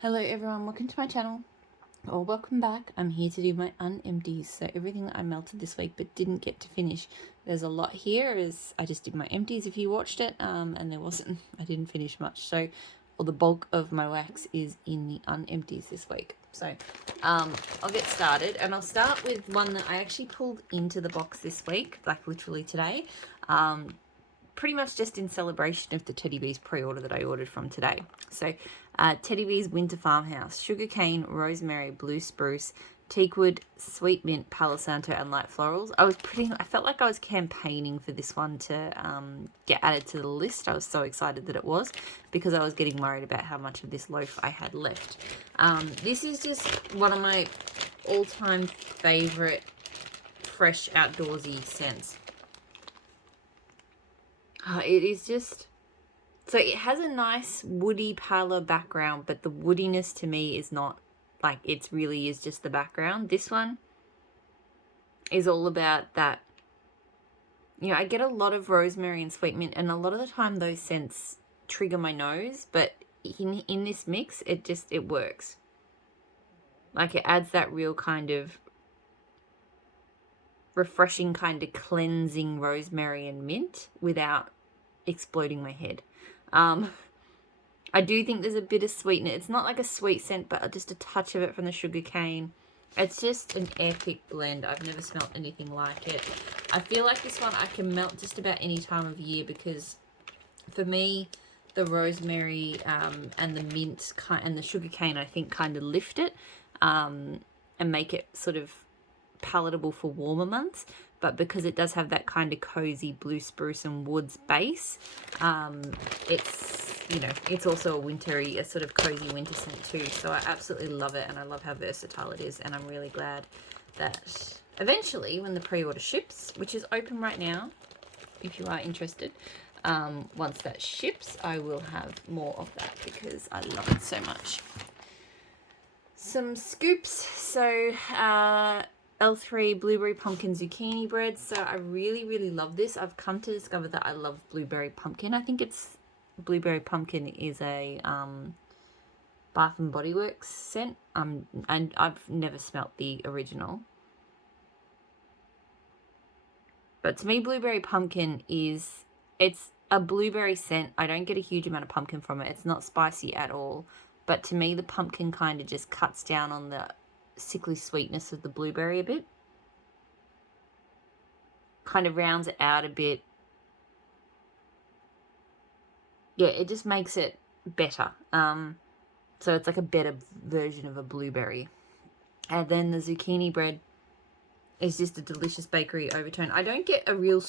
Hello everyone, welcome to my channel, or welcome back. I'm here to do my unempties, so everything that I melted this week but didn't get to finish. There's a lot here as I just did my empties if you watched it, and I didn't finish much, so all the bulk of my wax is in the unempties this week. So I'll get started, and I'll start with one that I actually pulled into the box this week, like literally today. Pretty much just in celebration of the Teddy Bees pre-order that I ordered from today. So Teddy Bees Winter Farmhouse, sugarcane, rosemary, blue spruce, teakwood, sweet mint, palo santo, and light florals. I felt like I was campaigning for this one to get added to the list. I was so excited that it was, because I was getting worried about how much of this loaf I had left. This is just one of my all-time favorite fresh outdoorsy scents. It is just, so it has a nice woody palo background, but the woodiness to me is not, like, it really is just the background. This one is all about that, you know, I get a lot of rosemary and sweet mint, and a lot of the time those scents trigger my nose, but in this mix, it works. Like, it adds that real kind of refreshing, kind of cleansing rosemary and mint without exploding my head. I do think there's a bit of sweetness. It's not like a sweet scent, but just a touch of it from the sugar cane. It's just an epic blend. I've never smelt anything like it. I feel like this one I can melt just about any time of year, because for me, the rosemary and the mint and the sugar cane, I think, kind of lift it and make it sort of palatable for warmer months. But because it does have that kind of cozy blue spruce and woods base, it's also a sort of cozy winter scent too. So I absolutely love it, and I love how versatile it is, and I'm really glad that eventually, when the pre-order ships, which is open right now if you are interested, once that ships, I will have more of that because I love it so much. Some scoops. So L3 blueberry pumpkin zucchini bread. So I really, really love this. I've come to discover that I love blueberry pumpkin. I think blueberry pumpkin is a Bath and Body Works scent. And I've never smelt the original. But to me, blueberry pumpkin it's a blueberry scent. I don't get a huge amount of pumpkin from it. It's not spicy at all. But to me, the pumpkin kind of just cuts down on the sickly sweetness of the blueberry a bit. Kind of rounds it out a bit. Yeah, it just makes it better. So it's like a better version of a blueberry. And then the zucchini bread is just a delicious bakery overtone. I don't get a real...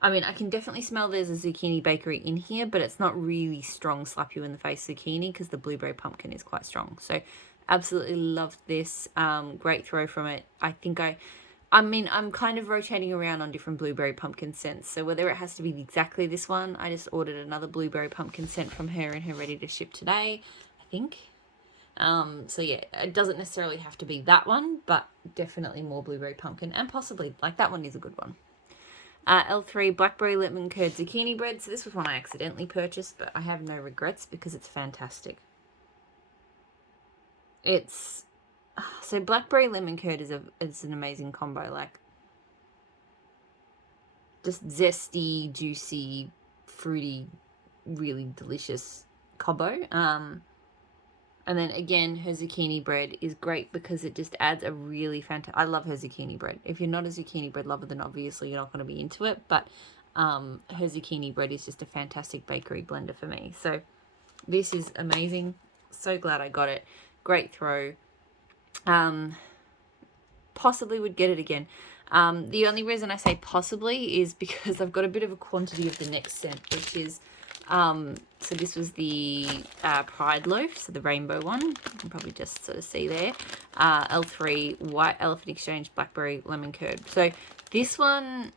I can definitely smell there's a zucchini bakery in here, but it's not really strong, slap you in the face zucchini, because the blueberry pumpkin is quite strong. So absolutely loved this. Great throw from it. I'm kind of rotating around on different blueberry pumpkin scents. So whether it has to be exactly this one, I just ordered another blueberry pumpkin scent from her and her ready to ship today, I think. So yeah, it doesn't necessarily have to be that one, but definitely more blueberry pumpkin, and possibly, like, that one is a good one. L3 blackberry lemon curd zucchini bread. So this was one I accidentally purchased, but I have no regrets because it's fantastic. So blackberry lemon curd is an amazing combo. Like, just zesty, juicy, fruity, really delicious combo. And then again, her zucchini bread is great because it just adds a really fantastic... I love her zucchini bread. If you're not a zucchini bread lover, then obviously you're not going to be into it. But her zucchini bread is just a fantastic bakery blender for me. So this is amazing. So glad I got it. Great throw. Possibly would get it again. The only reason I say possibly is because I've got a bit of a quantity of the next scent, which is... so this was the Pride loaf, so the rainbow one. You can probably just sort of see there. L3 White Elephant Exchange Blackberry Lemon Curd. So this one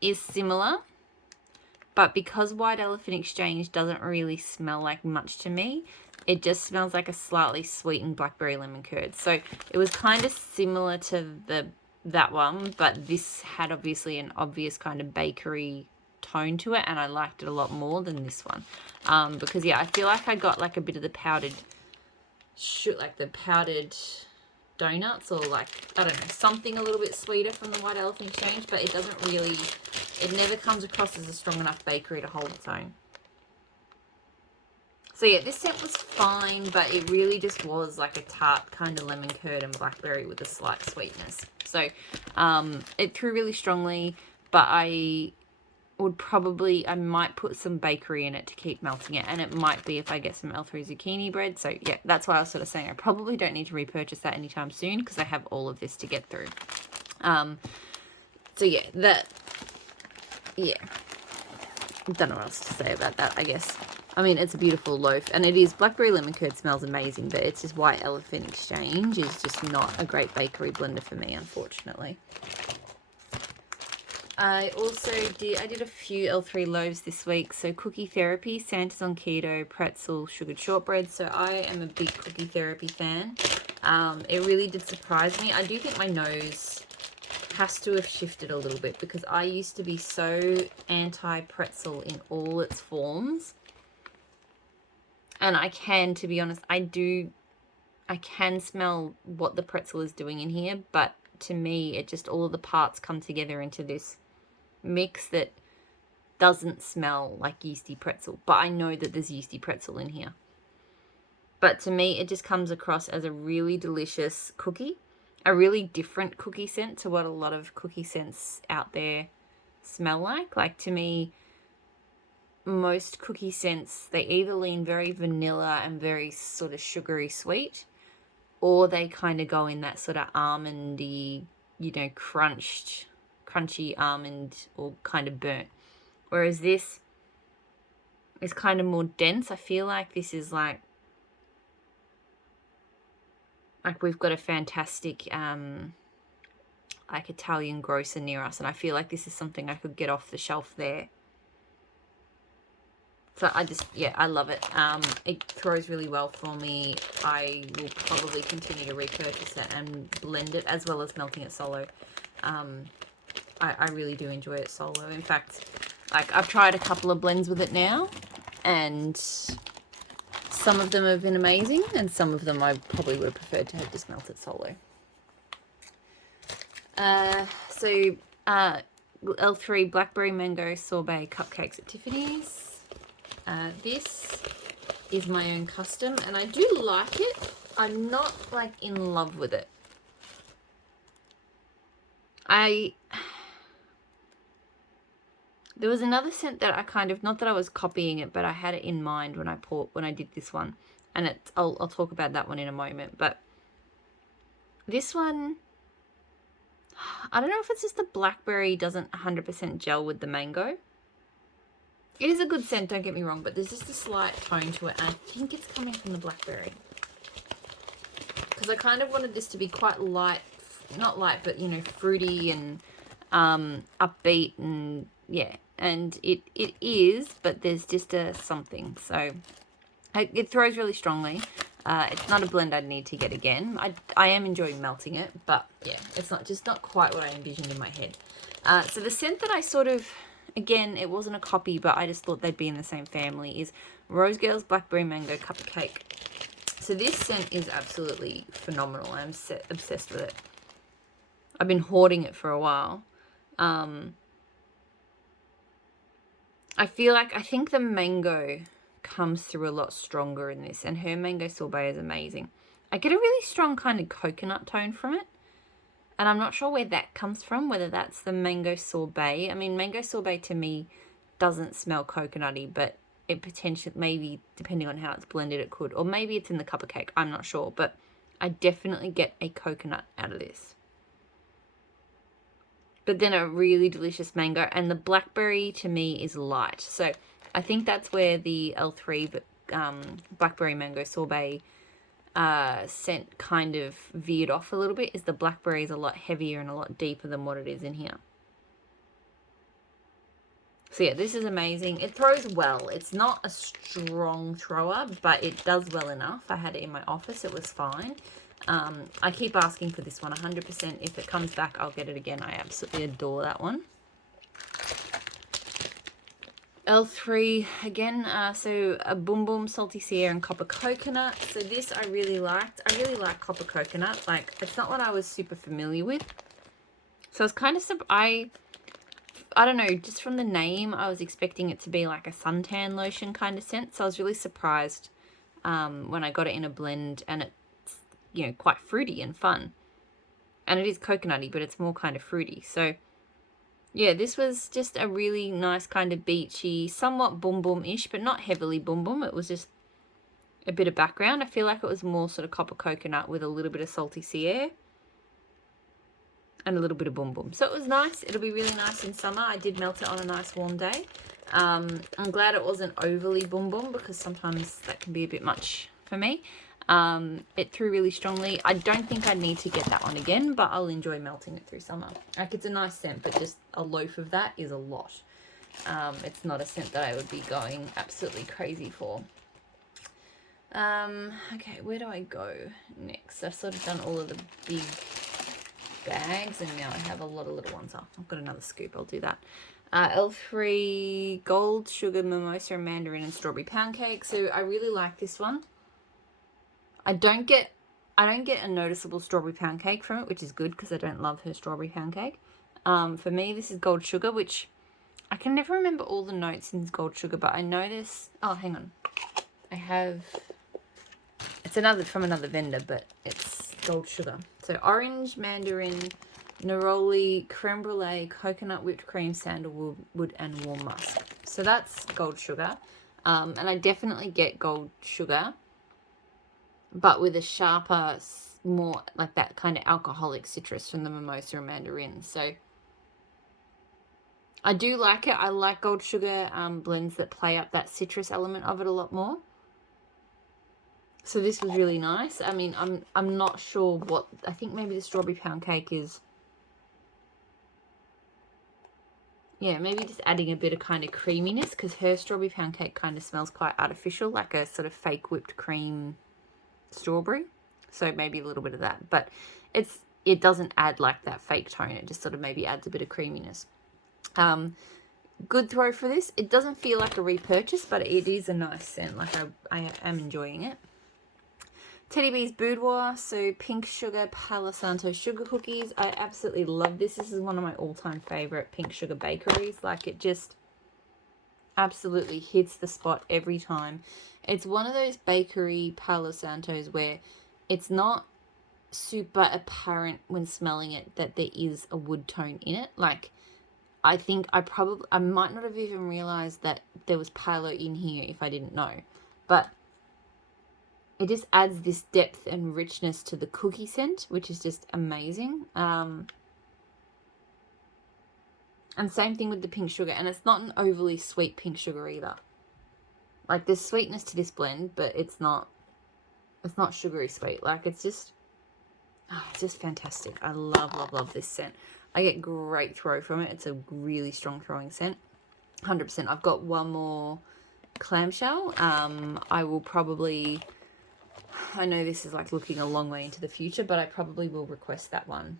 is similar, but because White Elephant Exchange doesn't really smell like much to me, it just smells like a slightly sweetened blackberry lemon curd. So it was kind of similar to that one, but this had obviously an obvious kind of bakery tone to it, and I liked it a lot more than this one. Because yeah, I feel like I got like a bit of the powdered, like the powdered donuts, or like, I don't know, something a little bit sweeter from the White Elephant Exchange, but it doesn't really, it never comes across as a strong enough bakery to hold its own. So yeah, this scent was fine, but it really just was like a tart kind of lemon curd and blackberry with a slight sweetness. So it threw really strongly, but I might put some bakery in it to keep melting it, and it might be if I get some L3 zucchini bread. So yeah, that's why I was sort of saying I probably don't need to repurchase that anytime soon, because I have all of this to get through. So yeah, I don't know what else to say about that, I guess. I mean, it's a beautiful loaf, and it is, blackberry lemon curd smells amazing, but it's just White Elephant Exchange is just not a great bakery blender for me, unfortunately. I did a few L3 loaves this week. So Cookie Therapy, Santa's on Keto, Pretzel, Sugared Shortbread. So I am a big Cookie Therapy fan. It really did surprise me. I do think my nose has to have shifted a little bit, because I used to be so anti-pretzel in all its forms. And I can, to be honest, I can smell what the pretzel is doing in here, but to me, it just, all of the parts come together into this mix that doesn't smell like yeasty pretzel, but I know that there's yeasty pretzel in here. But to me, it just comes across as a really delicious cookie, a really different cookie scent to what a lot of cookie scents out there smell like. Like, to me, most cookie scents, they either lean very vanilla and very sort of sugary sweet, or they kind of go in that sort of almondy, you know, crunchy almond, or kind of burnt. Whereas this is kind of more dense. I feel like this is like we've got a fantastic like Italian grocer near us, and I feel like this is something I could get off the shelf there. So I love it. It throws really well for me. I will probably continue to repurchase it and blend it, as well as melting it solo. I really do enjoy it solo. In fact, like, I've tried a couple of blends with it now, and some of them have been amazing, and some of them I probably would have preferred to have just melted solo. L3 Blackberry Mango Sorbet Cupcakes at Tiffany's. This is my own custom, and I do like it. I'm not, like, in love with it. There was another scent that I kind of, not that I was copying it, but I had it in mind when I did this one, and I'll talk about that one in a moment. But this one, I don't know if it's just the blackberry doesn't 100% gel with the mango. It is a good scent, don't get me wrong, but there's just a slight tone to it, and I think it's coming from the blackberry. Because I kind of wanted this to be quite light, not light, but, you know, fruity and upbeat, and yeah, and it is, but there's just a something. So it throws really strongly. It's not a blend I'd need to get again. I am enjoying melting it, but yeah, it's not quite what I envisioned in my head. So the scent that I sort of, again, it wasn't a copy, but I just thought they'd be in the same family, is Rose Girls Blackberry Mango Cupcake. So this scent is absolutely phenomenal. I'm obsessed with it. I've been hoarding it for a while. I think the mango comes through a lot stronger in this, and her mango sorbet is amazing. I get a really strong kind of coconut tone from it, and I'm not sure where that comes from, whether that's the mango sorbet. I mean, mango sorbet to me doesn't smell coconutty, but it potentially, maybe depending on how it's blended, it could, or maybe it's in the cupcake. I'm not sure, but I definitely get a coconut out of this. But then a really delicious mango, and the blackberry to me is light. So I think that's where the L3 Blackberry Mango Sorbet scent kind of veered off a little bit, is the blackberry is a lot heavier and a lot deeper than what it is in here. So yeah, this is amazing. It throws well. It's not a strong thrower, but it does well enough. I had it in my office. It was fine. I keep asking for this one 100%. If it comes back, I'll get it again. I absolutely adore that one. L3 again, so a Boom Boom Salty Sierra and Copper Coconut. So this I really liked. I really like Copper Coconut. Like, it's not what I was super familiar with. So I was kind of, I don't know, just from the name, I was expecting it to be like a suntan lotion kind of scent. So I was really surprised when I got it in a blend, and it's, you know, quite fruity and fun. And it is coconutty, but it's more kind of fruity. So yeah, this was just a really nice kind of beachy, somewhat boom boom-ish, but not heavily boom boom. It was just a bit of background. I feel like it was more sort of copper coconut with a little bit of salty sea air and a little bit of boom boom. So it was nice. It'll be really nice in summer. I did melt it on a nice warm day. I'm glad it wasn't overly boom boom, because sometimes that can be a bit much for me. It threw really strongly. I don't think I need to get that one again, but I'll enjoy melting it through summer. Like, it's a nice scent, but just a loaf of that is a lot. It's not a scent that I would be going absolutely crazy for. Okay, where do I go next? I've sort of done all of the big bags, and now I have a lot of little ones. Oh, I've got another scoop. I'll do that. L3 Gold Sugar Mimosa Mandarin and Strawberry Pound Cake. So I really like this one. I don't get a noticeable strawberry pound cake from it, which is good because I don't love her strawberry pound cake. For me, this is Gold Sugar, which I can never remember all the notes in Gold Sugar, but I know this. Oh, hang on. It's from another vendor, but it's Gold Sugar. So orange, mandarin, neroli, creme brulee, coconut whipped cream, sandalwood, and warm musk. So that's Gold Sugar. And I definitely get Gold Sugar, but with a sharper, more like that kind of alcoholic citrus from the mimosa and mandarin. So I do like it. I like Gold Sugar blends that play up that citrus element of it a lot more. So this was really nice. I mean, I'm not sure what, I think maybe the strawberry pound cake is, yeah, maybe just adding a bit of kind of creaminess, because her strawberry pound cake kind of smells quite artificial, like a sort of fake whipped cream strawberry. So maybe a little bit of that, but it doesn't add like that fake tone. It just sort of maybe adds a bit of creaminess. Good throw for this. It doesn't feel like a repurchase, but it is a nice scent. Like, I am enjoying it. Teddy Bees Boudoir, so Pink Sugar Palo Santo Sugar Cookies. I absolutely love this. This is one of my all-time favorite pink sugar bakeries. Like, it just absolutely hits the spot every time. It's one of those bakery Palo Santos where it's not super apparent when smelling it that there is a wood tone in it. Like, I think I might not have even realized that there was Palo in here if I didn't know. But it just adds this depth and richness to the cookie scent, which is just amazing. And same thing with the pink sugar. And it's not an overly sweet pink sugar either. Like, there's sweetness to this blend, but it's not sugary sweet. Like, it's just fantastic. I love this scent. I get great throw from it. It's a really strong throwing scent. 100%. I've got one more clamshell. I will probably, I know this is like looking a long way into the future, but I probably will request that one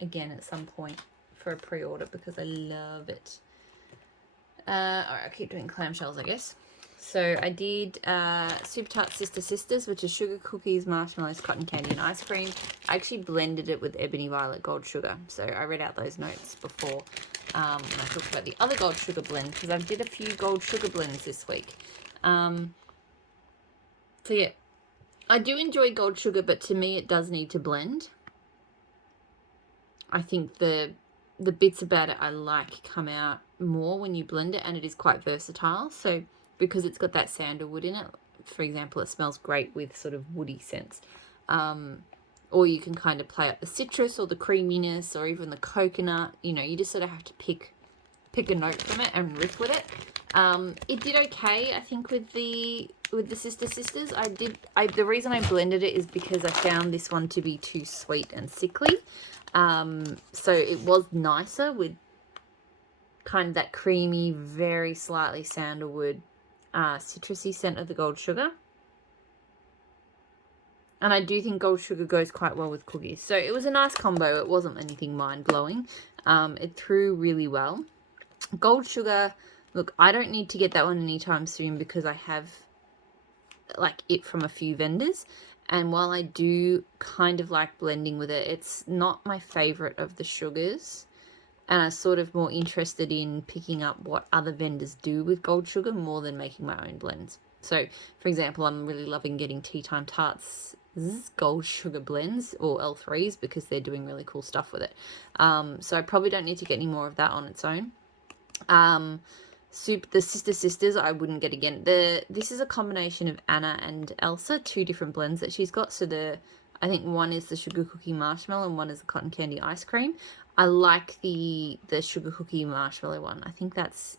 again at some point for a pre-order because I love it. Alright, I'll keep doing clamshells, I guess. So I did Super Tart Sisters, which is sugar cookies, marshmallows, cotton candy, and ice cream. I actually blended it with Ebony Violet Gold Sugar. So I read out those notes before when I talked about the other Gold Sugar blend, because I did a few Gold Sugar blends this week. So yeah, I do enjoy Gold Sugar, but to me it does need to blend. I think the bits about it I like come out more when you blend it, and it is quite versatile. So because it's got that sandalwood in it, for example, it smells great with sort of woody scents. Or you can kind of play up the citrus or the creaminess or even the coconut. You know, you just sort of have to pick a note from it and riff with it. It did okay, I think, with the Sisters. The reason I blended it is because I found this one to be too sweet and sickly. So it was nicer with kind of that creamy, very slightly sandalwood, citrusy scent of the Gold Sugar. And I do think Gold Sugar goes quite well with cookies. So it was a nice combo. It wasn't anything mind-blowing. It threw really well. Gold Sugar Look, I don't need to get that one anytime soon because I have like it from a few vendors. And while I do kind of like blending with it, it's not my favorite of the sugars. And I'm sort of more interested in picking up what other vendors do with gold sugar more than making my own blends. So, for example, I'm really loving getting Tea Time Tarts gold sugar blends or L3s because they're doing really cool stuff with it. So I probably don't need to get any more of that on its own. The Sister Sisters I wouldn't get again. This is a combination of Anna and Elsa, two different blends that she's got. So I think one is the sugar cookie marshmallow and one is the cotton candy ice cream. I like the sugar cookie marshmallow one. I think that's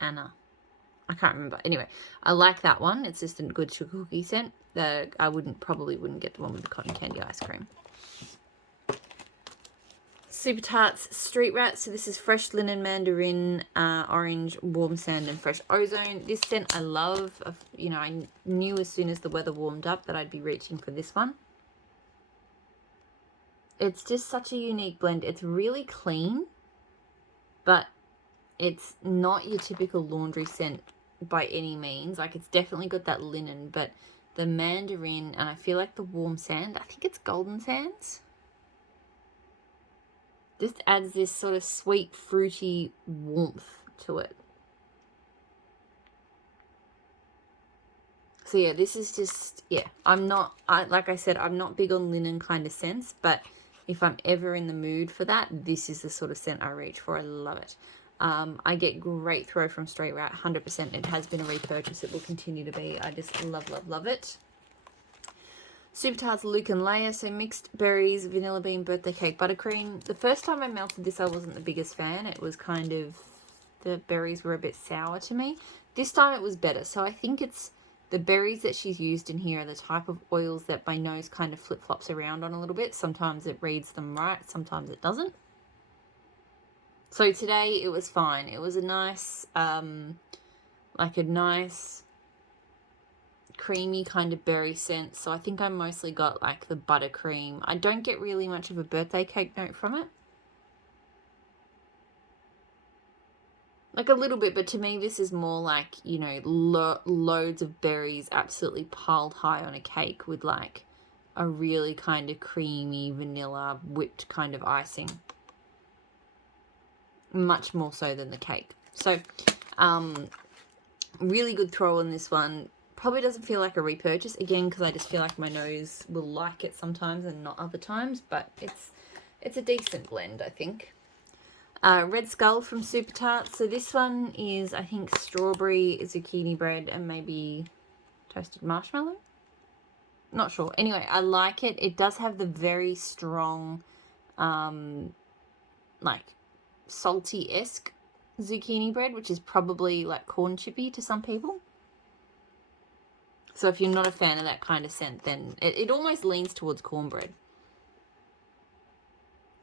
Anna. I can't remember. Anyway, I like that one. It's just a good sugar cookie scent. I probably wouldn't get the one with the cotton candy ice cream. Super Tarts Street Rat. So this is fresh linen mandarin, orange, warm sand, and fresh ozone. This scent I love. I knew as soon as the weather warmed up that I'd be reaching for this one. It's just such a unique blend. It's really clean, but it's not your typical laundry scent by any means. Like, it's definitely got that linen, but the mandarin and I feel like the warm sand, I think it's golden sands, just adds this sort of sweet, fruity warmth to it. So yeah, this is just, yeah, like I said, I'm not big on linen kind of scents, but if I'm ever in the mood for that, this is the sort of scent I reach for. I love it. I get great throw from Street Rat, 100%. It has been a repurchase. It will continue to be. I just love, love, love it. Super Tarts Luke and Leia. So mixed berries, vanilla bean, birthday cake, buttercream. The first time I melted this, I wasn't the biggest fan. It was kind of, the berries were a bit sour to me. This time it was better. So I think it's the berries that she's used in here are the type of oils that my nose kind of flip-flops around on a little bit. Sometimes it reads them right, sometimes it doesn't. So today it was fine. It was a nice, nice creamy kind of berry scent. So I think I mostly got like the buttercream. I don't get really much of a birthday cake note from it. Like a little bit, but to me this is more like, loads of berries absolutely piled high on a cake with like a really kind of creamy vanilla whipped kind of icing. Much more so than the cake. So really good throw on this one. Probably doesn't feel like a repurchase, again, because I just feel like my nose will like it sometimes and not other times, but it's a decent blend, I think. Red Skull from Super Tarts. So this one is, I think, strawberry, zucchini bread, and maybe toasted marshmallow? Not sure. Anyway, I like it. It does have the very strong, salty-esque zucchini bread, which is probably like corn chippy to some people. So if you're not a fan of that kind of scent, then it almost leans towards cornbread.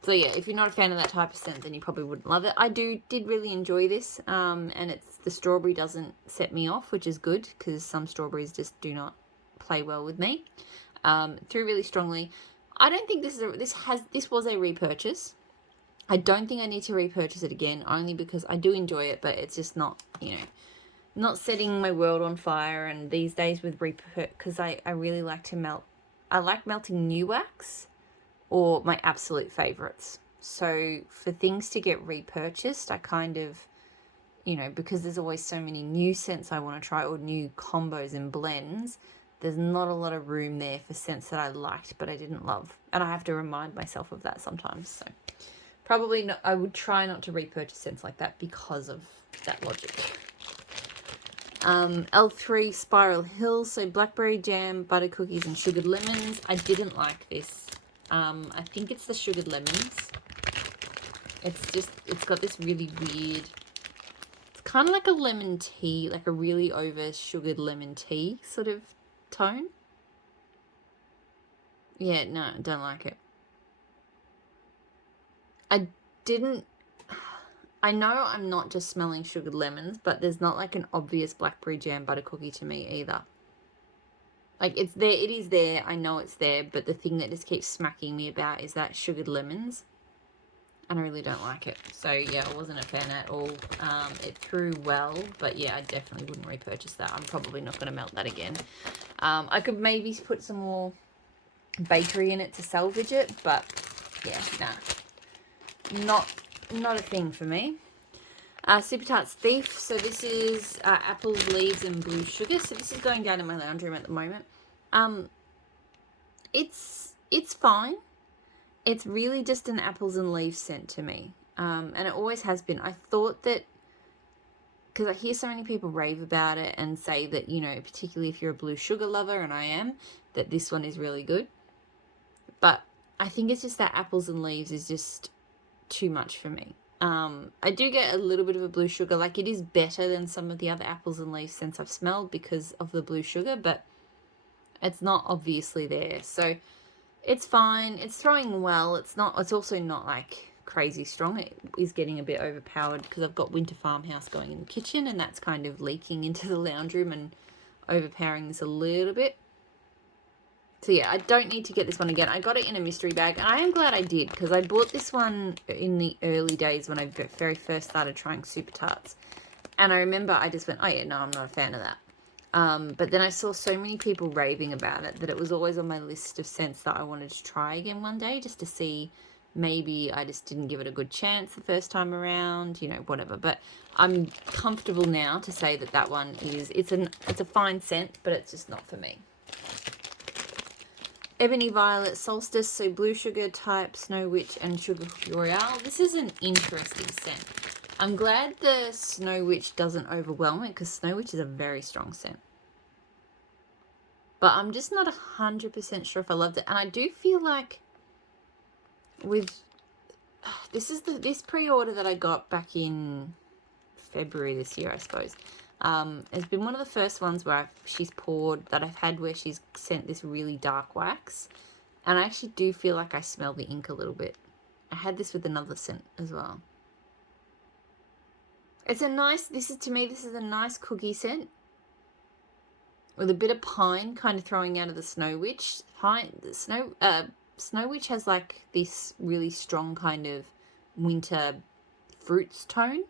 So yeah, if you're not a fan of that type of scent, then you probably wouldn't love it. I did really enjoy this, and the strawberry doesn't set me off, which is good, because some strawberries just do not play well with me. Through really strongly. I don't think this was a repurchase. I don't think I need to repurchase it again, only because I do enjoy it, but it's just not, not setting my world on fire. And these days with because I really like to melt. I like melting new wax or my absolute favorites. So for things to get repurchased, I kind of, because there's always so many new scents I want to try or new combos and blends, there's not a lot of room there for scents that I liked but I didn't love. And I have to remind myself of that sometimes. So probably not, I would try not to repurchase scents like that because of that logic. L3 Spiral Hill. So blackberry jam, butter cookies, and sugared lemons. I didn't like this. I think it's the sugared lemons. It's got this really weird, it's kind of like a lemon tea, like a really over sugared lemon tea sort of tone. Yeah, no, I don't like it. I know I'm not just smelling sugared lemons, but there's not like an obvious blackberry jam butter cookie to me either. Like, it's there, it is there, I know it's there, but the thing that just keeps smacking me about is that sugared lemons. and I really don't like it. So yeah, I wasn't a fan at all. It threw well, but yeah, I definitely wouldn't repurchase that. I'm probably not going to melt that again. I could maybe put some more bakery in it to salvage it, but yeah, nah, not a thing for me. Super Tarts Thief. So this is apples, leaves, and blue sugar. So this is going down in my lounge room at the moment. It's fine. It's really just an apples and leaves scent to me. And it always has been. I thought that, because I hear so many people rave about it and say that, you know, particularly if you're a blue sugar lover, and I am, that this one is really good. But I think it's just that apples and leaves is just too much for me. I do get a little bit of a blue sugar. Like, it is better than some of the other apples and leaves scents I've smelled because of the blue sugar, but it's not obviously there. So it's fine. It's throwing well. It's also not like crazy strong. It is getting a bit overpowered because I've got Winter Farmhouse going in the kitchen, and that's kind of leaking into the lounge room and overpowering this a little bit. So yeah, I don't need to get this one again. I got it in a mystery bag, and I am glad I did, because I bought this one in the early days when I very first started trying Super Tarts. And I remember I just went, oh yeah, no, I'm not a fan of that. But then I saw so many people raving about it that it was always on my list of scents that I wanted to try again one day, just to see, maybe I just didn't give it a good chance the first time around, you know, whatever. But I'm comfortable now to say that that one is, it's a fine scent, but it's just not for me. Ebony Violet Solstice, so blue sugar type, Snow Witch, and Sugar Cookie Royale. This is an interesting scent. I'm glad the Snow Witch doesn't overwhelm it, because Snow Witch is a very strong scent. But I'm just not 100% sure if I loved it. And I do feel like with... This pre-order that I got back in February this year, I suppose. It's been one of the first ones where she's poured, that I've had, where she's sent this really dark wax. And I actually do feel like I smell the ink a little bit. I had this with another scent as well. It's a nice, to me, this is a nice cookie scent. With a bit of pine kind of throwing out of the Snow Witch. Snow Witch has like this really strong kind of winter fruits tone,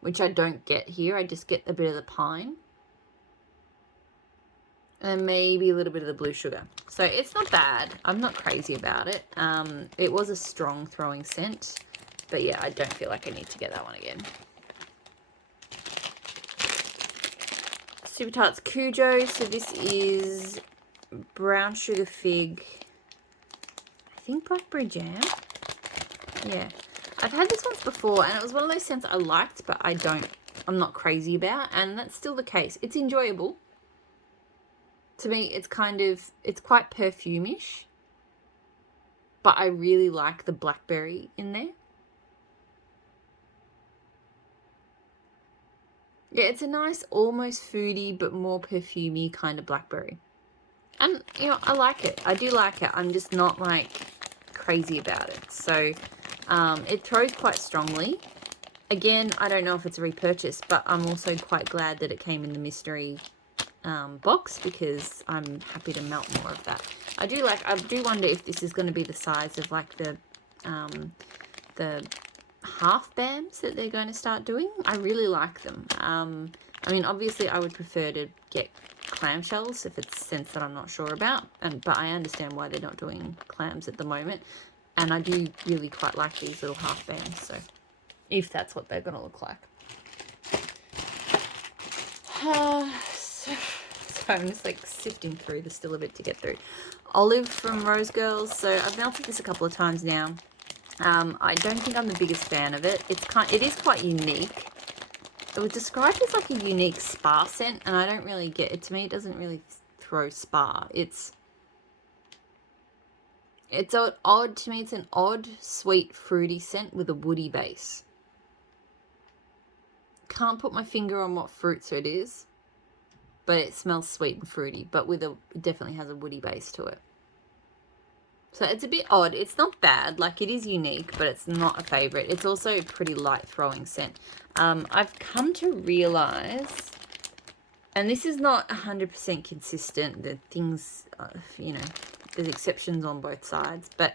which I don't get here. I just get a bit of the pine. And maybe a little bit of the blue sugar. So it's not bad. I'm not crazy about it. It was a strong throwing scent. But yeah, I don't feel like I need to get that one again. Super Tarts Cujo. So this is brown sugar fig. I think blackberry jam. Yeah. I've had this once before, and it was one of those scents I liked, but I'm not crazy about, and that's still the case. It's enjoyable. To me, it's quite perfume-ish, but I really like the blackberry in there. Yeah, it's a nice, almost foodie, but more perfumey kind of blackberry. And, you know, I like it. I do like it. I'm just not, like, crazy about it. So, it throws quite strongly. Again, I don't know if it's a repurchase, but I'm also quite glad that it came in the mystery box, because I'm happy to melt more of that. I do wonder if this is going to be the size of, like, the half BAMs that they're going to start doing. I really like them. I mean, obviously I would prefer to get clamshells if it's scents that I'm not sure about, but I understand why they're not doing clams at the moment. And I do really quite like these little half BAMs, so if that's what they're going to look like. So I'm just like sifting through. There's still a bit to get through. Olive from Rose Girls. So I've melted this a couple of times now. I don't think I'm the biggest fan of it. It is quite unique. It was described as like a unique spa scent, and I don't really get it. To me, it doesn't really throw spa. It's odd to me. It's an odd, sweet, fruity scent with a woody base. Can't put my finger on what fruits it is, but it smells sweet and fruity, but it definitely has a woody base to it. So it's a bit odd. It's not bad. Like, it is unique, but it's not a favorite. It's also a pretty light throwing scent. I've come to realize, and this is not 100% consistent, the things, you know, there's exceptions on both sides, but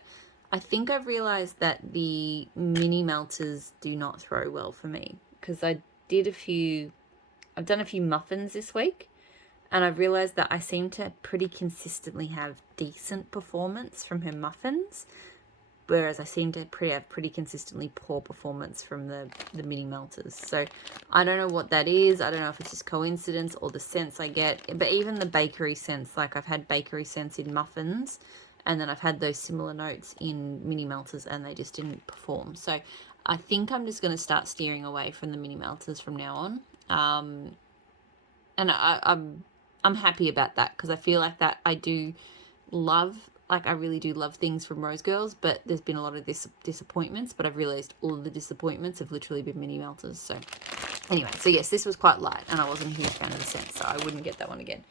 I think I've realized that the mini melters do not throw well for me, because I've done a few muffins this week, and I've realized that I seem to pretty consistently have decent performance from her muffins, whereas I seem to have pretty consistently poor performance from the mini melters. So I don't know what that is. I don't know if it's just coincidence or the scents I get. But even the bakery scents, like I've had bakery scents in muffins, and then I've had those similar notes in mini melters, and they just didn't perform. So I think I'm just going to start steering away from the mini melters from now on. And I'm happy about that, because I feel like that I do love, like I really do love things from Rose Girls, but there's been a lot of disappointments, but I've realized all of the disappointments have literally been mini melters. So anyway, so yes, this was quite light, and I wasn't a huge fan of the scent, so I wouldn't get that one again.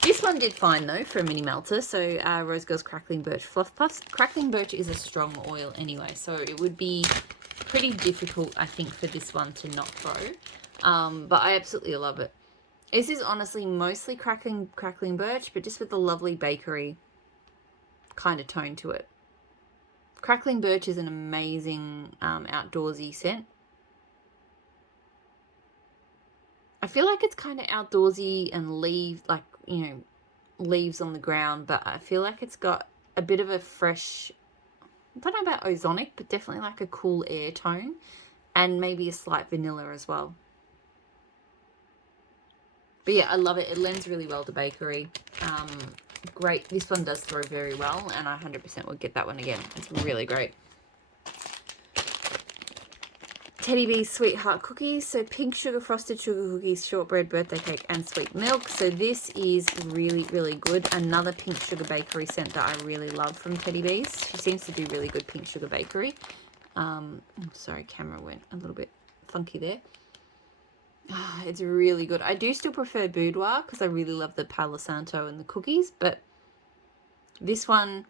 This one did fine though for a mini melter. So Rose Girls Crackling Birch Fluff Puffs. Crackling Birch is a strong oil anyway, so it would be pretty difficult, I think, for this one to not throw. But I absolutely love it. This is honestly mostly crackling birch, but just with the lovely bakery kind of tone to it. Crackling birch is an amazing outdoorsy scent. I feel like it's kind of outdoorsy and leaves on the ground, but I feel like it's got a bit of a fresh, I don't know about ozonic, but definitely like a cool air tone, and maybe a slight vanilla as well. But yeah, I love it. It lends really well to bakery. Great. This one does throw very well, and I 100% would get that one again. It's really great. Teddy B's Sweetheart Cookies. So pink sugar frosted sugar cookies, shortbread, birthday cake, and sweet milk. So this is really, really good. Another pink sugar bakery scent that I really love from Teddy B's. She seems to do really good pink sugar bakery. Sorry, camera went a little bit funky there. It's really good. I do still prefer Boudoir, because I really love the Palo Santo and the cookies, but this one,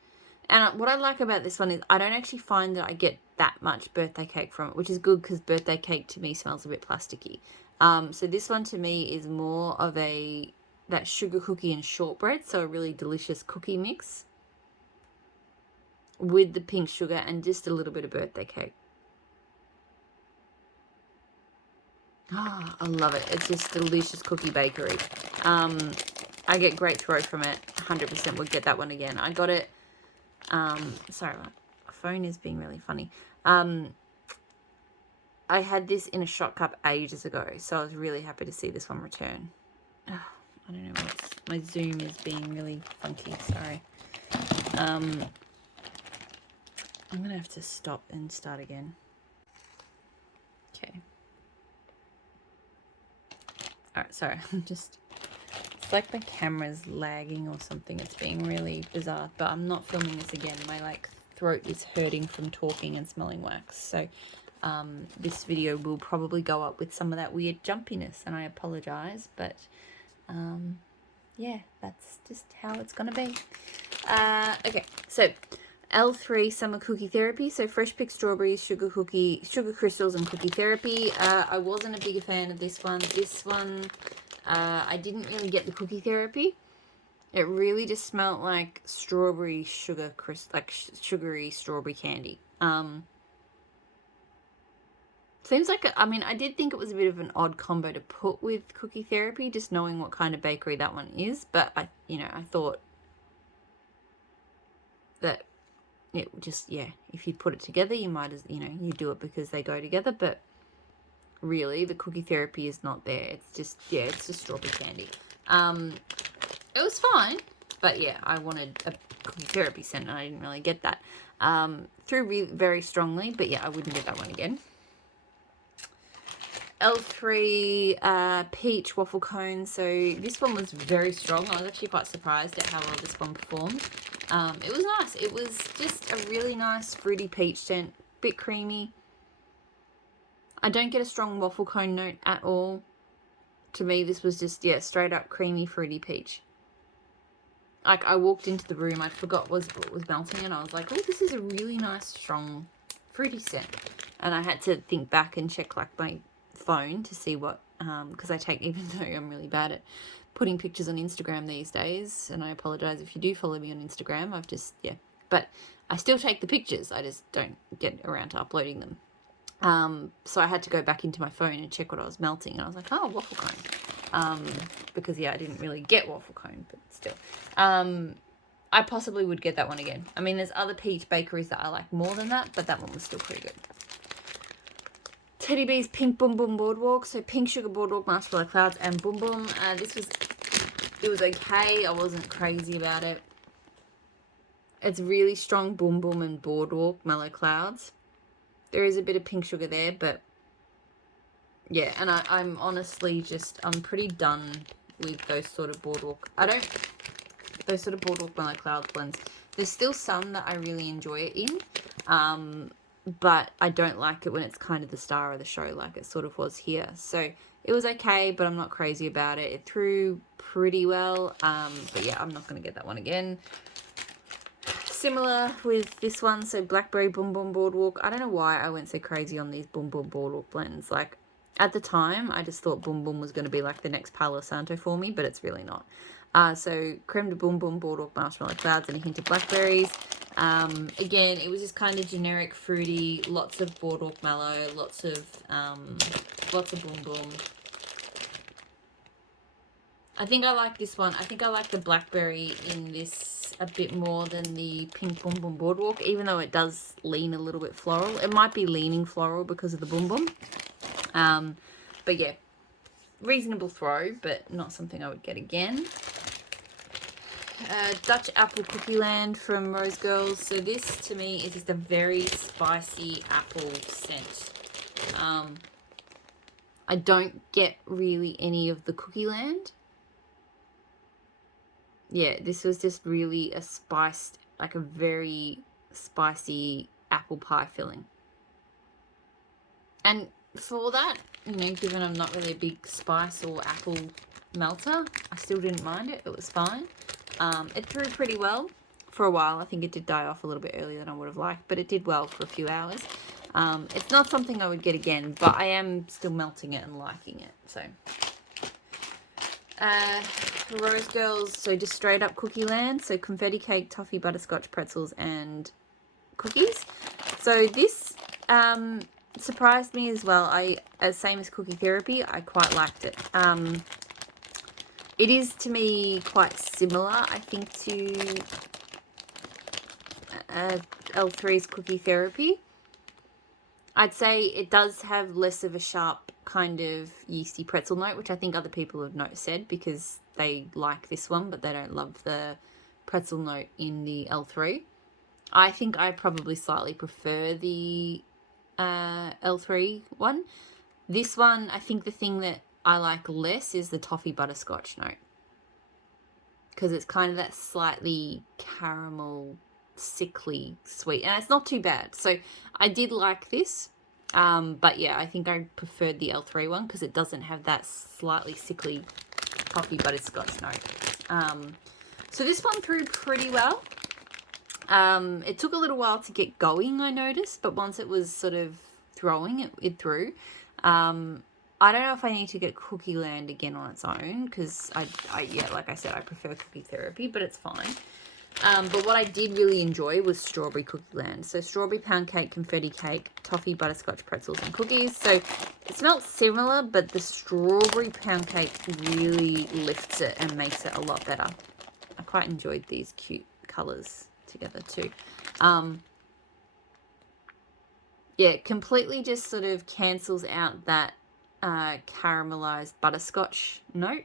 and what I like about this one is I don't actually find that I get that much birthday cake from it, which is good, because birthday cake to me smells a bit plasticky. So this one to me is more of that sugar cookie and shortbread, so a really delicious cookie mix with the pink sugar and just a little bit of birthday cake. I love it. It's just delicious cookie bakery. I get great throw from it. 100% would get that one again. I got it. Sorry, my phone is being really funny. I had this in a shot cup ages ago, so I was really happy to see this one return. I don't know what's, my Zoom is being really funky. Sorry. I'm gonna have to stop and start again. Okay. Alright, sorry, it's like my camera's lagging or something. It's being really bizarre, but I'm not filming this again. My throat is hurting from talking and smelling wax. So this video will probably go up with some of that weird jumpiness, and I apologize, but yeah, that's just how it's gonna be. Okay, so L3 Summer Cookie Therapy. So fresh picked strawberries, sugar crystals, and cookie therapy. I wasn't a bigger fan of this one. This one, I didn't really get the cookie therapy. It really just smelled like strawberry sugar sugary strawberry candy. Seems like, I did think it was a bit of an odd combo to put with cookie therapy, just knowing what kind of bakery that one is. But I thought that it just, if you put it together, you might as, you do it because they go together. But really, the cookie therapy is not there. It's just, it's just strawberry candy. It was fine, but I wanted a cookie therapy scent, and I didn't really get that. Through very strongly, but I wouldn't get that one again. L3 peach waffle cone. So this one was very strong. I was actually quite surprised at how well this one performed. It was nice. It was just a really nice fruity peach scent, bit creamy. I don't get a strong waffle cone note at all. To me, this was just, straight up creamy fruity peach. Like, I walked into the room, I forgot what was melting, and I was like, oh, this is a really nice, strong fruity scent. And I had to think back and check my phone to see what, because even though I'm really bad at putting pictures on Instagram these days, and I apologize if you do follow me on Instagram, I've just but I still take the pictures. I just don't get around to uploading them. So I had to go back into my phone and check what I was melting, and I was like, oh, waffle cone. Because yeah, I didn't really get waffle cone, but still. I possibly would get that one again. I mean, there's other peach bakeries that I like more than that, but that one was still pretty good. Teddy Bees Pink Boom Boom Boardwalk. So Pink Sugar Boardwalk, Marshmallow Clouds, and Boom Boom. It was okay. I wasn't crazy about it. It's really strong Boom Boom and Boardwalk Mellow Clouds. There is a bit of pink sugar there, but yeah, and I'm honestly I'm pretty done with those sort of boardwalk. Those sort of boardwalk Mellow Clouds blends. There's still some that I really enjoy it in, but I don't like it when it's kind of the star of the show like it sort of was here. So it was okay, but I'm not crazy about it. It threw pretty well, but yeah, I'm not going to get that one again. Similar with this one, so Blackberry Boom Boom Boardwalk. I don't know why I went so crazy on these Boom Boom Boardwalk blends. Like, at the time, I just thought Boom Boom was going to be like the next Palo Santo for me, but it's really not. So Creme de Boom Boom Boardwalk Marshmallow Clouds and a hint of blackberries. Again, it was just kind of generic fruity, lots of Boardwalk Mallow, lots of Boom Boom. I think I like this one. I think I like the blackberry in this a bit more than the Pink Boom Boom Boardwalk, even though it does lean a little bit floral. It might be leaning floral because of the Boom Boom. But yeah, reasonable throw, but not something I would get again. Dutch Apple Cookie Land from Rose Girls. So this, to me, is just a very spicy apple scent. I don't get really any of the Cookie Land. Yeah, this was just really a spiced, like a very spicy apple pie filling. And for that, you know, given I'm not really a big spice or apple melter, I still didn't mind it. It was fine. It threw pretty well for a while. I think it did die off a little bit earlier than I would have liked, but it did well for a few hours. It's not something I would get again, but I am still melting it and liking it. So Rose Girls, so just straight up Cookie Land. So confetti cake, toffee, butterscotch, pretzels, and cookies. So this surprised me as well. Same as Cookie Therapy, I quite liked it. It is to me quite similar, I think, to L3's Cookie Therapy. I'd say it does have less of a sharp kind of yeasty pretzel note, which I think other people have said because they like this one, but they don't love the pretzel note in the L3. I think I probably slightly prefer the L3 one. This one, I think the thing that I like less is the toffee butterscotch note, because it's kind of that slightly caramel, sickly sweet, and it's not too bad. So I did like this, but yeah, I think I preferred the L3 one because it doesn't have that slightly sickly toffee butterscotch note. So this one threw pretty well. It took a little while to get going, I noticed, but once it was sort of throwing, it threw. I don't know if I need to get Cookie Land again on its own, because yeah, like I said, I prefer Cookie Therapy, but it's fine. But what I did really enjoy was Strawberry Cookie Land. So strawberry pound cake, confetti cake, toffee, butterscotch, pretzels, and cookies. So it smells similar, but the strawberry pound cake really lifts it and makes it a lot better. I quite enjoyed these cute colours together too. Yeah, completely just sort of cancels out that caramelized butterscotch note.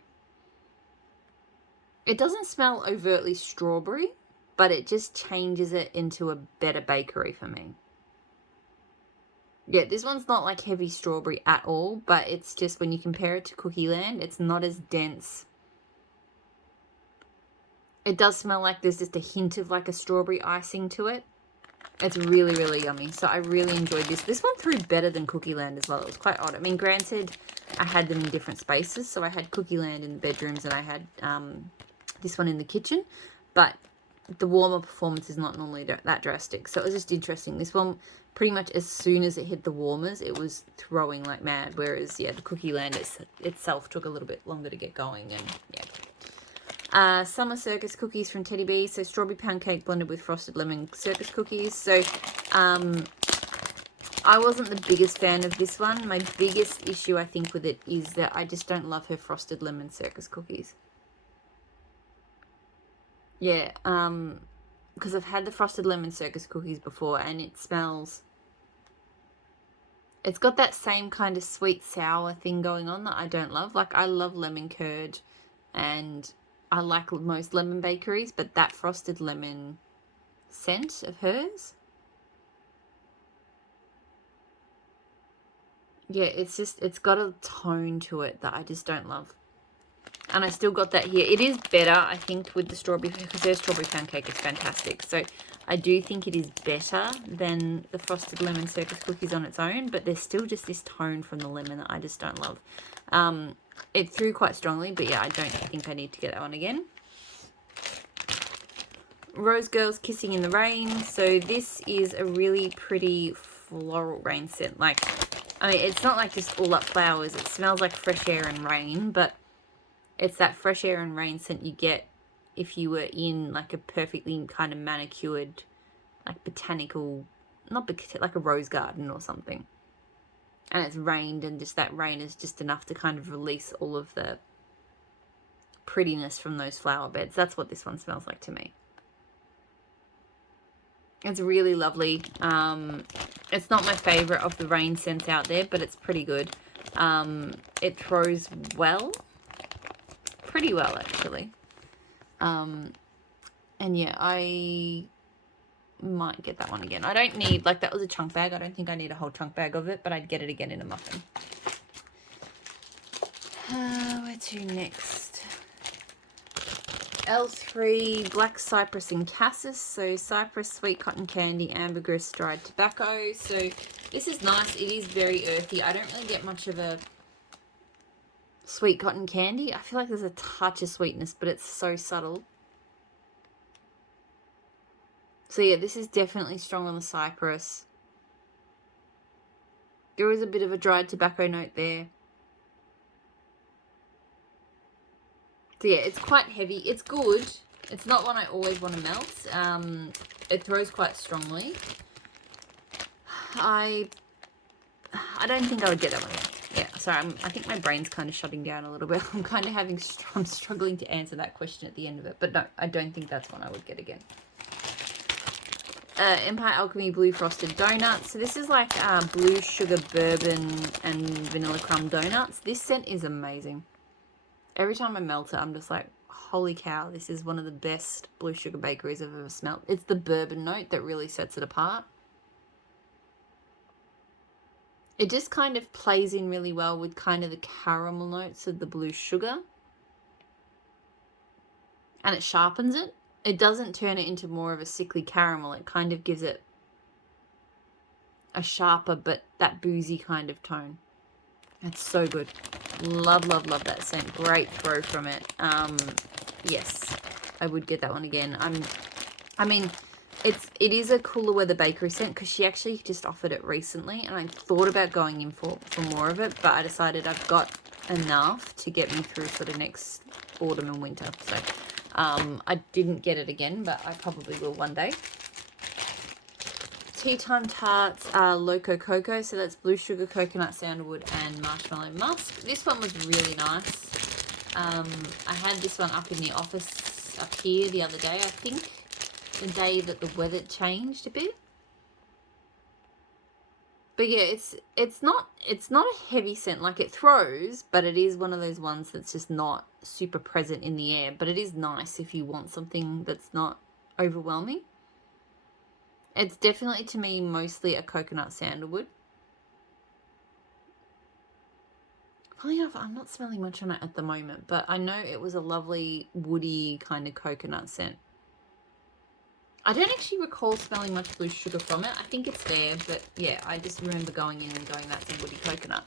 It doesn't smell overtly strawberry, but it just changes it into a better bakery for me. Yeah, this one's not like heavy strawberry at all, but it's just when you compare it to Cookie Land, it's not as dense. It does smell like there's just a hint of like a strawberry icing to it. It's really, really yummy. So I really enjoyed this. This one threw better than Cookie Land as well. It was quite odd. I mean, granted, I had them in different spaces. So I had Cookie Land in the bedrooms and I had this one in the kitchen. But the warmer performance is not normally that drastic. So it was just interesting. This one, pretty much as soon as it hit the warmers, it was throwing like mad. Whereas, yeah, the Cookie Land itself took a little bit longer to get going. And, yeah. Summer Circus cookies from Teddy B. So strawberry pound cake blended with frosted lemon circus cookies. So I wasn't the biggest fan of this one. My biggest issue, I think, with it is that I just don't love her frosted lemon circus cookies. Yeah, because I've had the frosted lemon circus cookies before, and it smells... It's got that same kind of sweet sour thing going on that I don't love. Like, I love lemon curd, and I like most lemon bakeries, but that frosted lemon scent of hers... Yeah, it's got a tone to it that I just don't love. And I still got that here. It is better, I think, with the strawberry, because their strawberry pound cake is fantastic. So I do think it is better than the frosted lemon circus cookies on its own, but there's still just this tone from the lemon that I just don't love. It threw quite strongly, but yeah, I don't think I need to get that one again. Rose Girls Kissing in the Rain. So this is a really pretty floral rain scent. Like, I mean, it's not like just all up flowers. It smells like fresh air and rain, but it's that fresh air and rain scent you get if you were in like a perfectly kind of manicured, like botanical, not like a rose garden or something. And it's rained, and just that rain is just enough to kind of release all of the prettiness from those flower beds. That's what this one smells like to me. It's really lovely. It's not my favourite of the rain scents out there, but it's pretty good. It throws well. Pretty well, actually. And yeah, I might get that one again. I don't need, like, that was a chunk bag. I don't think I need a whole chunk bag of it, but I'd get it again in a muffin. Where to next? L3 Black Cypress and Cassis. So cypress, sweet cotton candy, ambergris, dried tobacco. So this is nice. It is very earthy. I don't really get much of a sweet cotton candy. I feel like there's a touch of sweetness, but it's so subtle. So yeah, this is definitely strong on the cypress. There is a bit of a dried tobacco note there. So yeah, it's quite heavy. It's good. It's not one I always want to melt. It throws quite strongly. I don't think I would get that one yet. Yeah, sorry, I think my brain's kind of shutting down a little bit. I'm kind of I'm struggling to answer that question at the end of it. But no, I don't think that's one I would get again. Empire Alchemy Blue Frosted Donuts. So this is like blue sugar bourbon and vanilla crumb donuts. This scent is amazing. Every time I melt it, I'm just like, holy cow, this is one of the best blue sugar bakeries I've ever smelled. It's the bourbon note that really sets it apart. It just kind of plays in really well with kind of the caramel notes of the blue sugar. And it sharpens it. It doesn't turn it into more of a sickly caramel. It kind of gives it a sharper, but that boozy kind of tone. It's so good. Love, love, love that scent. Great throw from it. Yes, I would get that one again. I mean, it is a cooler weather bakery scent, because she actually just offered it recently, and I thought about going in for more of it, but I decided I've got enough to get me through sort of next autumn and winter. So I didn't get it again, but I probably will one day. Tea Time Tarts Loco Coco. So that's blue sugar, coconut, sandalwood, and marshmallow musk. This one was really nice. I had this one up in the office up here the other day, I think. The day that the weather changed a bit. But yeah, it's not a heavy scent. Like, it throws, but it is one of those ones that's just not super present in the air. But it is nice if you want something that's not overwhelming. It's definitely, to me, mostly a coconut sandalwood. Funny enough, I'm not smelling much on it at the moment, but I know it was a lovely woody kind of coconut scent. I don't actually recall smelling much blue sugar from it. I think it's there, but yeah, I just remember going in and going, that's a woody coconut.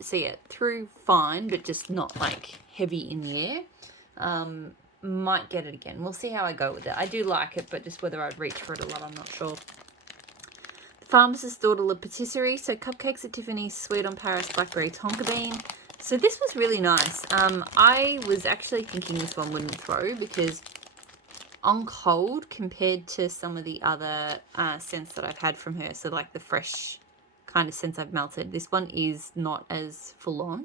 So yeah, through fine, but just not like heavy in the air. Might get it again. We'll see how I go with it. I do like it, but just whether I'd reach for it a lot, I'm not sure. The Pharmacist's Daughter Le Patisserie. So cupcakes at Tiffany's, sweet on Paris, blackberry tonka bean. So this was really nice. I was actually thinking this one wouldn't throw because on cold, compared to some of the other scents that I've had from her, so like the fresh kind of scents I've melted, this one is not as full on.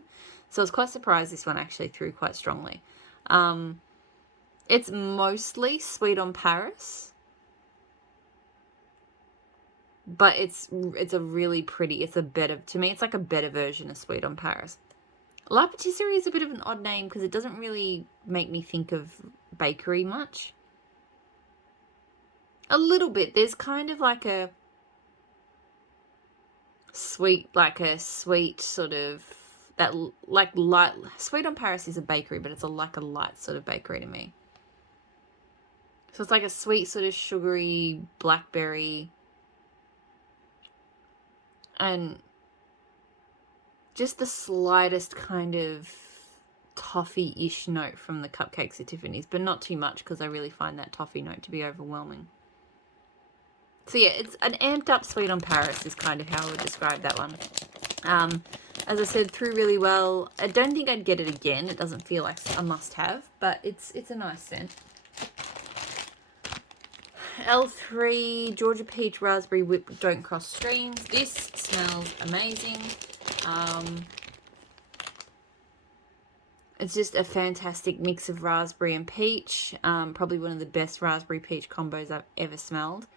So I was quite surprised this one actually threw quite strongly. It's mostly Sweet on Paris, but it's a really pretty, it's a better, to me it's like a better version of Sweet on Paris. La Patisserie is a bit of an odd name because it doesn't really make me think of bakery much. A little bit. There's kind of like a sweet sort of, that like light, Sweet on Paris is a bakery, but it's like a light sort of bakery to me. So it's like a sweet sort of sugary blackberry and just the slightest kind of toffee-ish note from the cupcakes at Tiffany's, but not too much because I really find that toffee note to be overwhelming. So yeah, it's an amped up Sweet on Paris is kind of how I would describe that one. As I said, threw really well. I don't think I'd get it again. It doesn't feel like a must-have, but it's a nice scent. L3 Georgia Peach Raspberry Whip Don't Cross Streams. This smells amazing. It's just a fantastic mix of raspberry and peach. Probably one of the best raspberry peach combos I've ever smelled.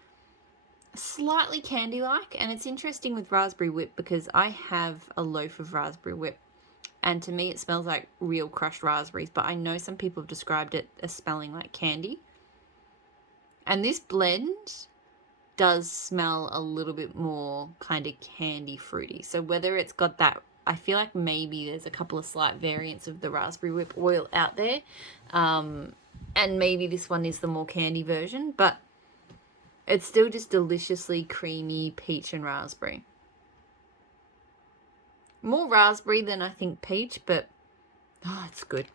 Slightly candy-like, and it's interesting with raspberry whip because I have a loaf of raspberry whip, and to me it smells like real crushed raspberries, but I know some people have described it as smelling like candy. And this blend does smell a little bit more kind of candy fruity. So whether it's got that, I feel like maybe there's a couple of slight variants of the raspberry whip oil out there, and maybe this one is the more candy version, but it's still just deliciously creamy peach and raspberry. More raspberry than I think peach, but it's good.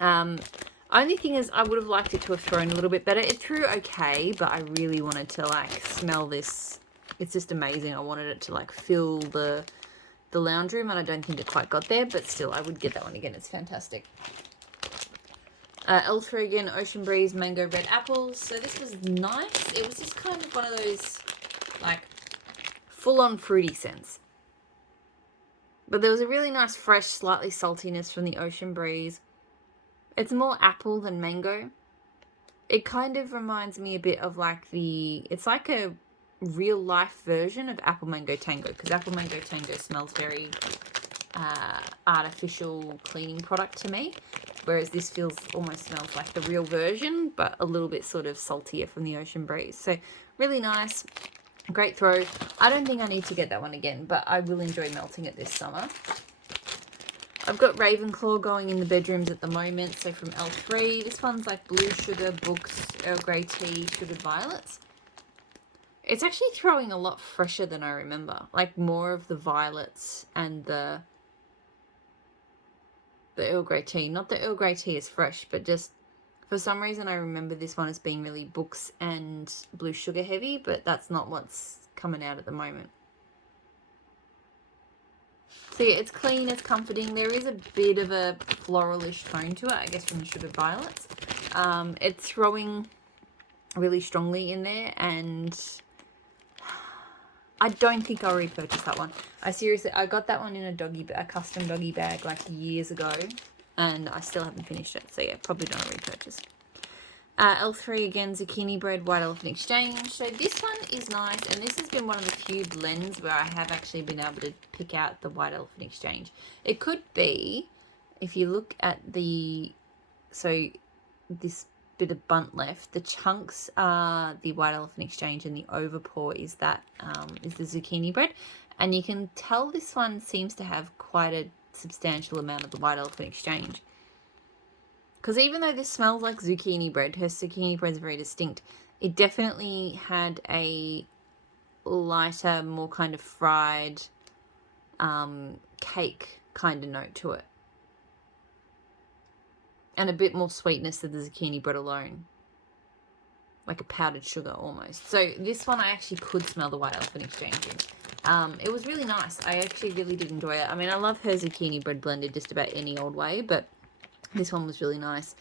Only thing is I would have liked it to have thrown a little bit better. It threw okay, but I really wanted to like smell this. It's just amazing. I wanted it to like fill the lounge room, and I don't think it quite got there, but still I would get that one again. It's fantastic. L3 again, Ocean Breeze, Mango Red Apples. So this was nice. It was just kind of one of those like full-on fruity scents. But there was a really nice fresh, slightly saltiness from the Ocean Breeze. It's more apple than mango. It kind of reminds me a bit of like it's like a real life version of Apple Mango Tango, because Apple Mango Tango smells very artificial cleaning product to me, whereas this almost smells like the real version, but a little bit sort of saltier from the Ocean Breeze. So really nice, great throw. I don't think I need to get that one again, but I will enjoy melting it this summer. I've got Ravenclaw going in the bedrooms at the moment, so from L3. This one's like Blue Sugar, Books, Earl Grey Tea, Sugared Violets. It's actually throwing a lot fresher than I remember. Like more of the violets and the Earl Grey tea. Not that Earl Grey tea is fresh, but just for some reason I remember this one as being really Books and Blue Sugar heavy, but that's not what's coming out at the moment. So yeah, it's clean, it's comforting. There is a bit of a floralish tone to it, I guess, from the Sugared Violets. It's throwing really strongly in there, and I don't think I'll repurchase that one. I got that one in a custom doggy bag like years ago, and I still haven't finished it. So yeah, probably don't repurchase. L3 again, Zucchini Bread, White Elephant Exchange. So this one is nice, and this has been one of the few blends where I have actually been able to pick out the White Elephant Exchange. It could be, if you look at this bit of bunt left, the chunks are the White Elephant Exchange, and the overpour is the Zucchini Bread. And you can tell this one seems to have quite a substantial amount of the White Elephant Exchange. Because even though this smells like zucchini bread, her zucchini bread is very distinct. It definitely had a lighter, more kind of fried cake kind of note to it. And a bit more sweetness than the zucchini bread alone. Like a powdered sugar almost. So this one I actually could smell the White Elephant Exchange in. It was really nice. I actually really did enjoy it. I mean, I love her zucchini bread blended just about any old way, but this one was really nice.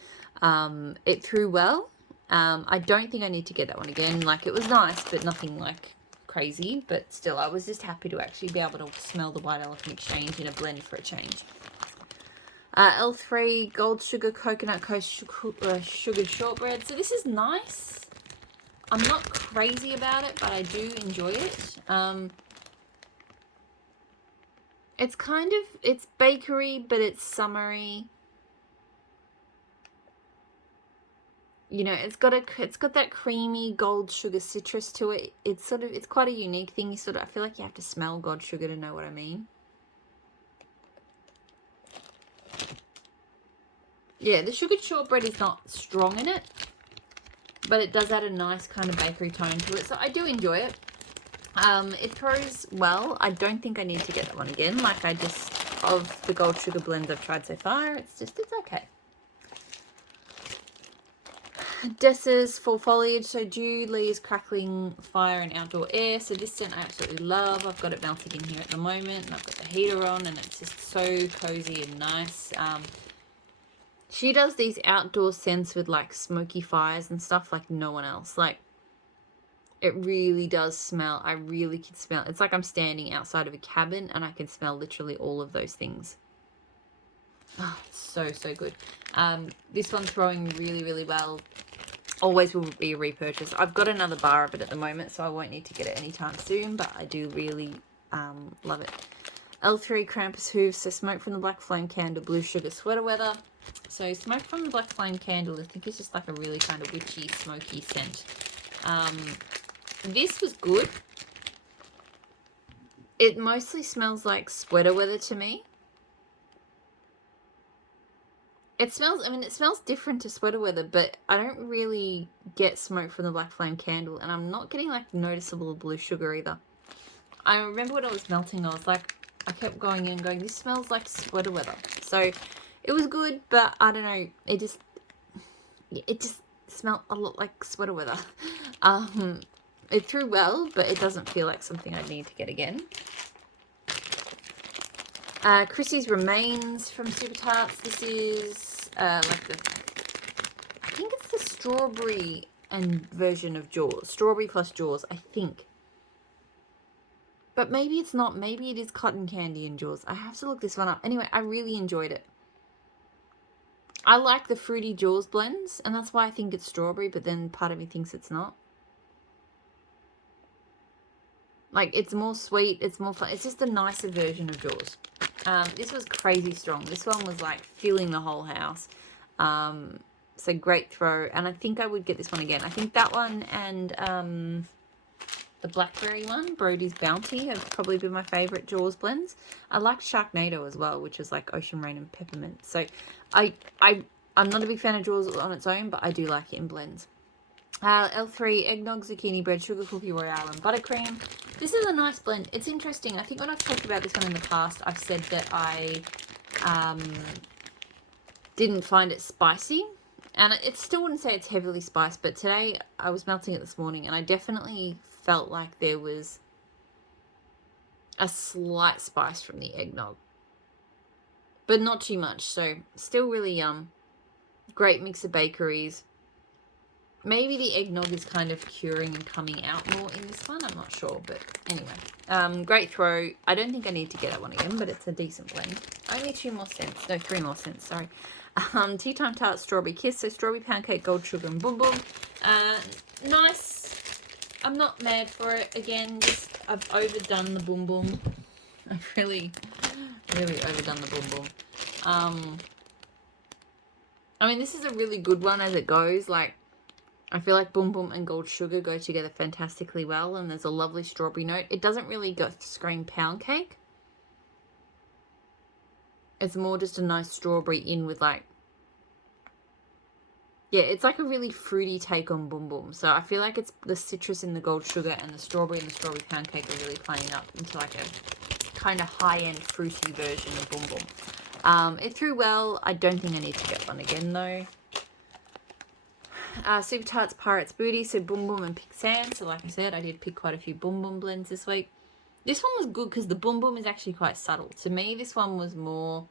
It threw well. I don't think I need to get that one again. Like, it was nice, but nothing like crazy. But still, I was just happy to actually be able to smell the White Elephant Exchange in a blend for a change. L3 Gold Sugar Coconut Coast Sugar Shortbread. So this is nice. I'm not crazy about it, but I do enjoy it. It's kind of, it's bakery, but it's summery. You know, it's got that creamy gold sugar citrus to it. It's quite a unique thing. I feel like you have to smell gold sugar to know what I mean. Yeah, the sugared shortbread is not strong in it, but it does add a nice kind of bakery tone to it. So I do enjoy it. It throws well. I don't think I need to get that one again. Like, of the gold sugar blends I've tried so far, it's okay. Dessa's Fall Foliage, so dew, leaves, crackling, fire, and outdoor air. So this scent I absolutely love. I've got it melted in here at the moment, and I've got the heater on, and it's just so cozy and nice. She does these outdoor scents with like smoky fires and stuff like no one else. Like, it really does smell. I really can smell. It's like I'm standing outside of a cabin and I can smell literally all of those things. Oh, it's so, so good. This one's throwing really, really well. Always will be a repurchase. I've got another bar of it at the moment, so I won't need to get it anytime soon, but I do really love it. L3 Krampus Hooves, so Smoke from the Black Flame Candle, Blue Sugar Sweater Weather. So Smoke from the Black Flame Candle, I think it's just like a really kind of witchy, smoky scent. This was good. It mostly smells like sweater weather to me. It smells different to sweater weather, but I don't really get Smoke from the Black Flame Candle, and I'm not getting like noticeable blue sugar either. I remember when I was melting, I kept going in and going, this smells like sweater weather. So it was good, but I don't know, it just smelled a lot like sweater weather. It threw well, but it doesn't feel like something I need to get again. Chrissy's Remains from Super Tarts. This is I think it's the strawberry and version of Jaws. Strawberry plus Jaws, I think. But maybe it's not. Maybe it is cotton candy and Jaws. I have to look this one up. Anyway, I really enjoyed it. I like the fruity Jaws blends, and that's why I think it's strawberry, but then part of me thinks it's not. Like, it's more sweet, it's more fun. It's just a nicer version of Jaws. This was crazy strong. This one was like filling the whole house. So great throw. And I think I would get this one again. I think that one and the blackberry one, Brody's Bounty, have probably been my favorite Jaws blends. I liked Sharknado as well, which is like Ocean Rain and Peppermint. So I'm not a big fan of Jaws on its own, but I do like it in blends. L3 Eggnog, Zucchini Bread, Sugar Cookie Royale, and Buttercream. This is a nice blend. It's interesting. I think when I've talked about this one in the past, I've said that I didn't find it spicy. And it still wouldn't say it's heavily spiced, but today I was melting it this morning and I definitely felt like there was a slight spice from the eggnog. But not too much, so still really yum. Great mix of bakeries. Maybe the eggnog is kind of curing and coming out more in this one. I'm not sure, but anyway. Great throw. I don't think I need to get that one again, but it's a decent blend. Only 2 more cents. No, 3 more cents, sorry. Tea Time Tart Strawberry Kiss. So strawberry pancake, gold sugar, and boom boom. Nice. I'm not mad for it. Again, just I've overdone the boom boom. I've really overdone the boom boom. I mean, this is a really good one as it goes. Like, I feel like Boom Boom and Gold Sugar go together fantastically well, and there's a lovely strawberry note. It doesn't really go scream pound cake. It's more just a nice strawberry in with like, yeah, it's like a really fruity take on Boom Boom. So I feel like it's the citrus in the Gold Sugar and the strawberry pound cake are really playing up into like a kind of high-end fruity version of Boom Boom. It threw well. I don't think I need to get one again though. Super Tarts Pirates Booty, so Boom Boom and Pick Sand. So like I said, I did pick quite a few Boom Boom blends this week. This one was good because the boom boom is actually quite subtle. To me, this one was more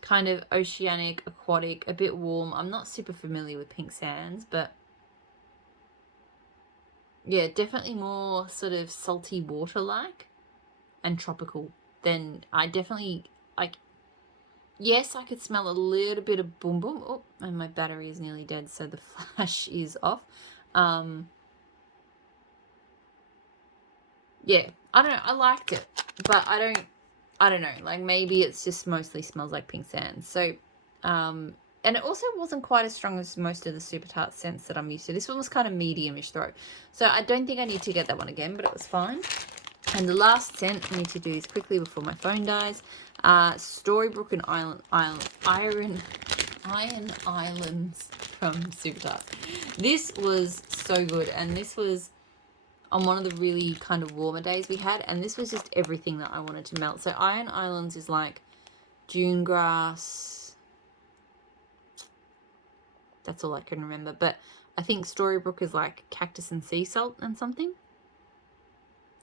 kind of oceanic, aquatic, a bit warm. I'm not super familiar with pink sands, but yeah, definitely more sort of salty water like and tropical than I definitely like. Yes, I could smell a little bit of boom boom. Oh, and my battery is nearly dead, so the flash is off. Yeah, I don't know. I liked it, but I don't know. Like maybe it's just mostly smells like pink sand. So, and it also wasn't quite as strong as most of the super tart scents that I'm used to. This one was kind of medium-ish throat. So I don't think I need to get that one again, but it was fine. And the last scent, I need to do this quickly before my phone dies. Storybrooke and Iron Islands from Super Tart. This was so good, and this was on one of the really kind of warmer days we had, and this was just everything that I wanted to melt. So Iron Islands is like dune grass. That's all I can remember. But I think Storybrooke is like cactus and sea salt and something.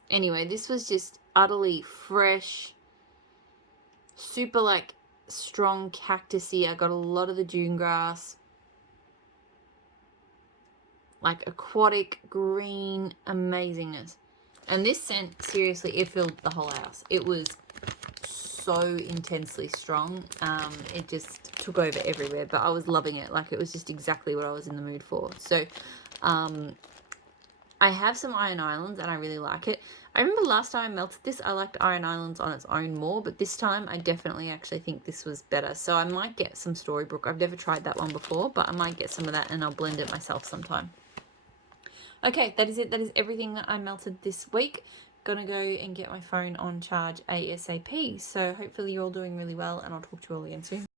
Anyway, this was just utterly fresh, super like strong cactusy. I got a lot of the dune grass, like aquatic green amazingness. And this scent, seriously, it filled the whole house. It was so intensely strong. It just took over everywhere, but I was loving it. Like, it was just exactly what I was in the mood for. So I have some Iron Islands and I really like it. I remember last time I melted this, I liked Iron Islands on its own more, but this time I definitely actually think this was better. So I might get some Storybrooke. I've never tried that one before, but I might get some of that and I'll blend it myself sometime. Okay, that is it. That is everything that I melted this week. Gonna go and get my phone on charge ASAP. So hopefully you're all doing really well, and I'll talk to you all again soon.